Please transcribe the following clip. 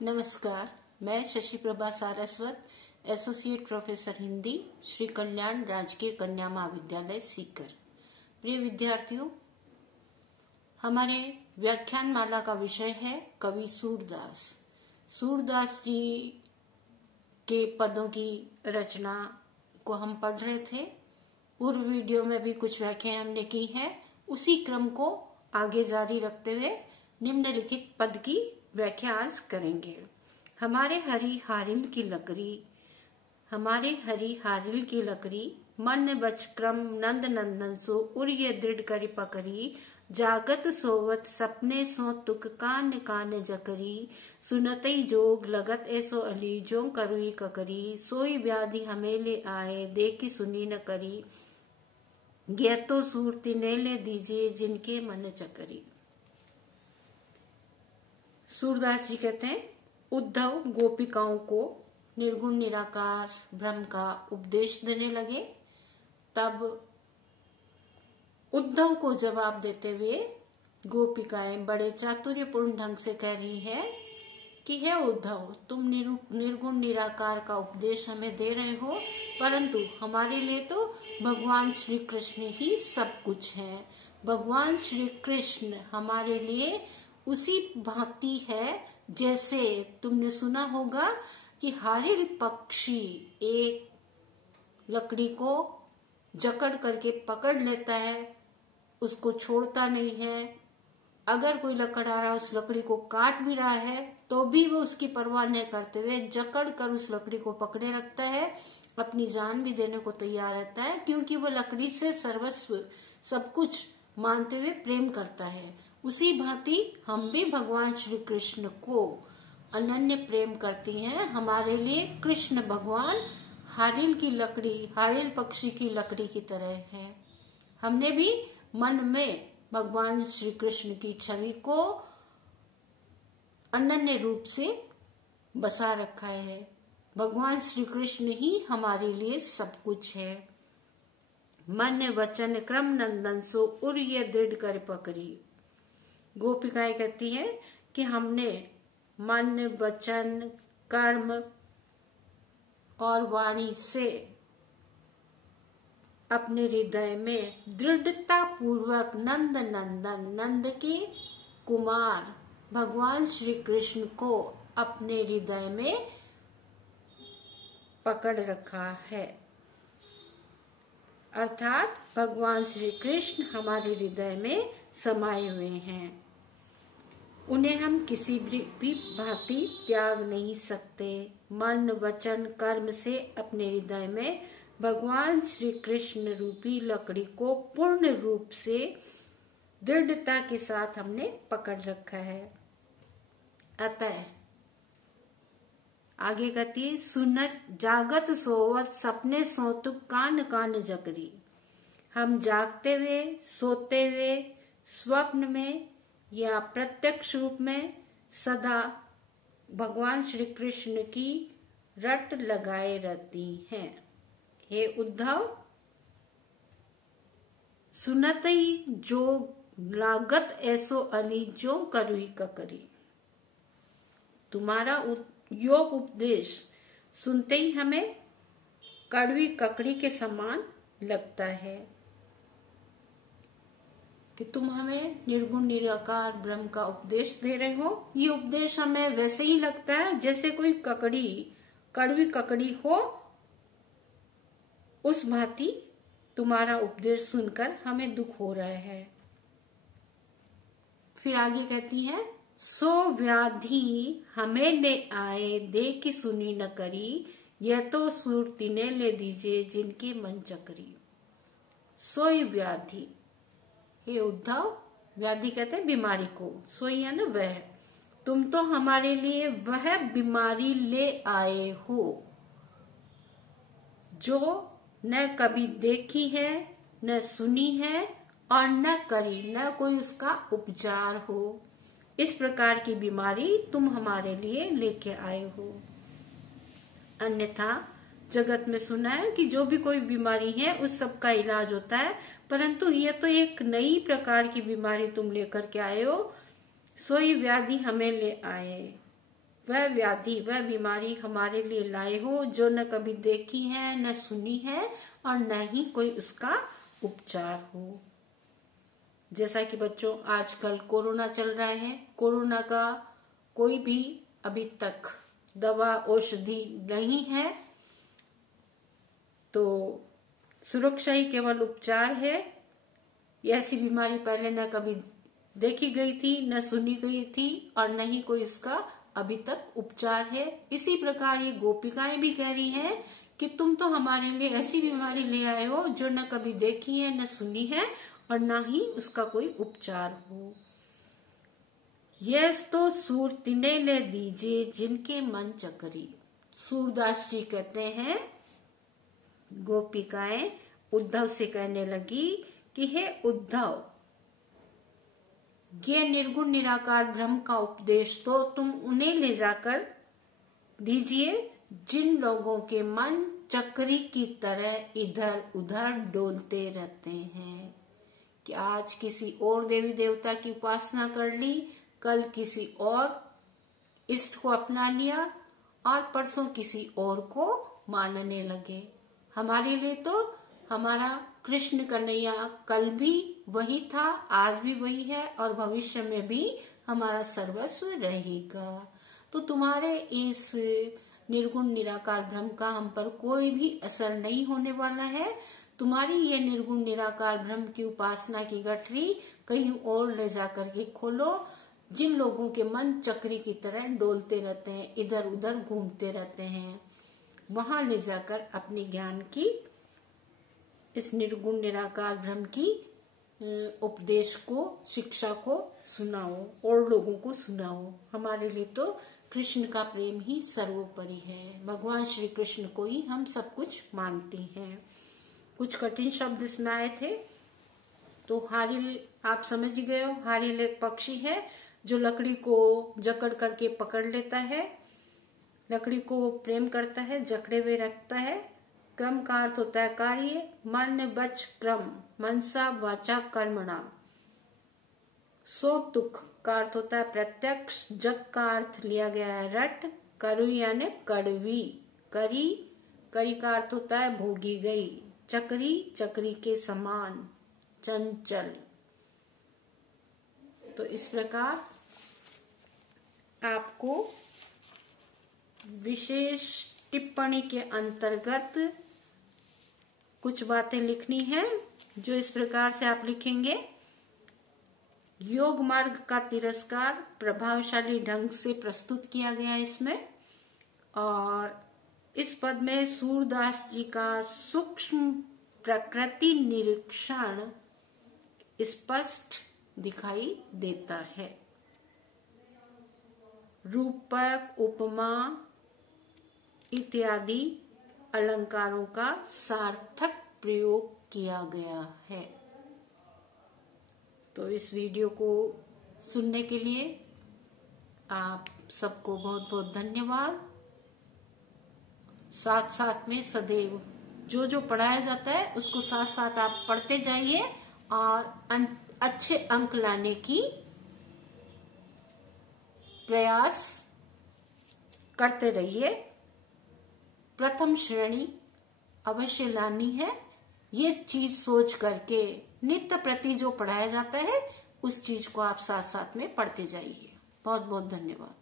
नमस्कार, मैं Shashi Prabha Saraswat, associate professor Hindi, Shri Kalyan राजकीय कन्या महाविद्यालय सीकर। प्रिय विद्यार्थियों, हमारे व्याख्यान माला का विषय है कवि सूरदास। सूरदास जी के पदों की रचना को हम पढ़ रहे थे। पूर्व वीडियो में भी कुछ व्याख्याएं हमने की है। उसी क्रम को आगे जारी रखते हुए निम्नलिखित पद की व्याख्या आज करेंगे। हमारे हरी हारिल की लकड़ी मन बच क्रम नंद नंदन सो उर्य दृढ़ करी पकड़ी, जागत सोवत सपने सो तुक कान कान जकरी, सुनतई जोग लगत ऐसो अली जो करुई ककरी, सोई व्याधि हमें ले आए देखी सुनी न करी, गे तो सूरती ने ले दीजिए जिनके मन चकरी। सूरदास जी कहते हैं, उद्धव गोपिकाओं को निर्गुण निराकार ब्रह्म का उपदेश देने लगे। तब उद्धव को जवाब देते हुए गोपिकाएं बड़े चातुर्यपूर्ण ढंग से कह रही है कि हे उद्धव, तुम निर्गुण निराकार का उपदेश हमें दे रहे हो, परंतु हमारे लिए तो भगवान श्री कृष्ण ही सब कुछ है। भगवान श्री कृष्ण हमारे लिए उसी भांति है जैसे तुमने सुना होगा कि हारिल पक्षी एक लकड़ी को जकड़ करके पकड़ लेता है, उसको छोड़ता नहीं है। अगर कोई लकड़हारा उस लकड़ी को काट भी रहा है तो भी वो उसकी परवाह नहीं करते हुए जकड़ कर उस लकड़ी को पकड़े रखता है, अपनी जान भी देने को तैयार रहता है, क्योंकि वो लकड़ी से सर्वस्व सब कुछ मानते हुए प्रेम करता है। उसी भांति हम भी भगवान श्री कृष्ण को अनन्य प्रेम करती हैं। हमारे लिए कृष्ण भगवान हारिल पक्षी की लकड़ी की तरह है। हमने भी मन में भगवान श्री कृष्ण की छवि को अनन्य रूप से बसा रखा है। भगवान श्री कृष्ण ही हमारे लिए सब कुछ है। मन वचन क्रम नंदन सो उर्य दृढ़ कर पकड़ी। गोपिकाएं कहती है कि हमने मन वचन कर्म और वाणी से अपने हृदय में दृढ़ता पूर्वक नंद के कुमार भगवान श्री कृष्ण को अपने हृदय में पकड़ रखा है। अर्थात भगवान श्री कृष्ण हमारे हृदय में समाये हुए हैं। उन्हें हम किसी भी भांति त्याग नहीं सकते। मन वचन कर्म से अपने हृदय में भगवान श्री कृष्ण रूपी लकड़ी को पूर्ण रूप से दृढ़ता के साथ हमने पकड़ रखा है। अतः आगे कहती है, सुनत जागत सोवत सपने सोतुक कान कान जकरी। हम जागते हुए सोते हुए स्वप्न में या प्रत्यक्ष रूप में सदा भगवान श्री कृष्ण की रट लगाए रहती हैं। हे उद्धव, सुनतई जो लागत ऐसो अली जो करुई ककरी। तुम्हारा योग उपदेश सुनते ही हमें कड़वी ककड़ी के समान लगता है कि तुम हमें निर्गुण निराकार ब्रह्म का उपदेश दे रहे हो। ये उपदेश हमें वैसे ही लगता है जैसे कोई कड़वी ककड़ी हो। उस भांति तुम्हारा उपदेश सुनकर हमें दुख हो रहा है। फिर आगे कहती है, सो व्याधि हमें ले आए देखी सुनी न करी, यह तो सुरती ने ले दीजिए जिनके मन चकरी। सोई व्याधि, हे उद्धव, व्याधि कहते हैं बीमारी को, सोई है ना वह, तुम तो हमारे लिए वह बीमारी ले आए हो जो न कभी देखी है, न सुनी है और न कोई उसका उपचार हो। इस प्रकार की बीमारी तुम हमारे लिए लेके आए हो। अन्यथा जगत में सुना है कि जो भी कोई बीमारी है उस सब का इलाज होता है, परंतु ये तो एक नई प्रकार की बीमारी तुम लेकर के आए हो। सोई व्याधि हमें ले आए। वह व्याधि, वह बीमारी हमारे लिए लाए हो जो न कभी देखी है, न सुनी है और न ही कोई उसका उपचार हो। जैसा कि बच्चों आजकल कोरोना चल रहा है, कोरोना का कोई भी अभी तक दवा औषधि नहीं है, तो सुरक्षा ही केवल उपचार है। ऐसी बीमारी पहले न कभी देखी गई थी, न सुनी गई थी और न ही कोई उसका अभी तक उपचार है। इसी प्रकार ये गोपिकाएं भी कह रही हैं कि तुम तो हमारे लिए ऐसी बीमारी ले आए हो जो न कभी देखी है, न सुनी है और न ही उसका कोई उपचार हो। यस तो सूर तिन्हें ले दीजिए जिनके मन चकरी। सूरदास जी कहते हैं, गोपिकाएं उद्धव से कहने लगी कि हे उद्धव, ये निर्गुण निराकार ब्रह्म का उपदेश तो तुम उन्हें ले जाकर दीजिए जिन लोगों के मन चक्री की तरह इधर उधर डोलते रहते हैं। कि आज किसी और देवी देवता की उपासना कर ली, कल किसी और इष्ट को अपना लिया और परसों किसी और को मानने लगे। हमारे लिए तो हमारा कृष्ण कन्हैया कल भी वही था, आज भी वही है और भविष्य में भी हमारा सर्वस्व रहेगा। तो तुम्हारे इस निर्गुण निराकार ब्रह्म का हम पर कोई भी असर नहीं होने वाला है। तुम्हारी ये निर्गुण निराकार ब्रह्म की उपासना की गठरी कहीं और ले जाकर के खोलो। जिन लोगों के मन चक्री की तरह डोलते रहते हैं, इधर उधर घूमते रहते हैं, वहां ले जाकर अपने ज्ञान की, इस निर्गुण निराकार ब्रह्म की उपदेश को, शिक्षा को सुनाओ और लोगों को सुनाओ। हमारे लिए तो कृष्ण का प्रेम ही सर्वोपरि है। भगवान श्री कृष्ण को ही हम सब कुछ मानते हैं। कुछ कठिन शब्द इसमें आए थे। तो हारिल आप समझ गए हो। हारिल एक पक्षी है जो लकड़ी को जकड़ करके पकड़ लेता है, लकड़ी को प्रेम करता है, जकड़े हुए रखता है। क्रम का अर्थ होता है कार्य, मन बच क्रम, मनसा वाचा कर्मणा। सो तुक का अर्थ होता है प्रत्यक्ष, जग का अर्थ लिया गया है रट, करु यानी कड़वी, करी, करी का अर्थ होता है भोगी गई, चक्री, चक्री के समान, चंचल। तो इस प्रकार आपको विशेष टिप्पणी के अंतर्गत कुछ बातें लिखनी है, जो इस प्रकार से आप लिखेंगे। योग मार्ग का तिरस्कार प्रभावशाली ढंग से प्रस्तुत किया गया है इसमें, और इस पद में सूरदास जी का सूक्ष्म प्रकृति निरीक्षण स्पष्ट दिखाई देता है। रूपक, उपमा इत्यादि अलंकारों का सार्थक प्रयोग किया गया है। तो इस वीडियो को सुनने के लिए आप सबको बहुत बहुत धन्यवाद। साथ साथ में सदैव जो जो पढ़ाया जाता है उसको साथ साथ आप पढ़ते जाइए और अच्छे अंक लाने की प्रयास करते रहिए। प्रथम श्रेणी अवश्य लानी है, ये चीज सोच करके नित्य प्रति जो पढ़ाया जाता है उस चीज को आप साथ साथ में पढ़ते जाइए। बहुत बहुत धन्यवाद।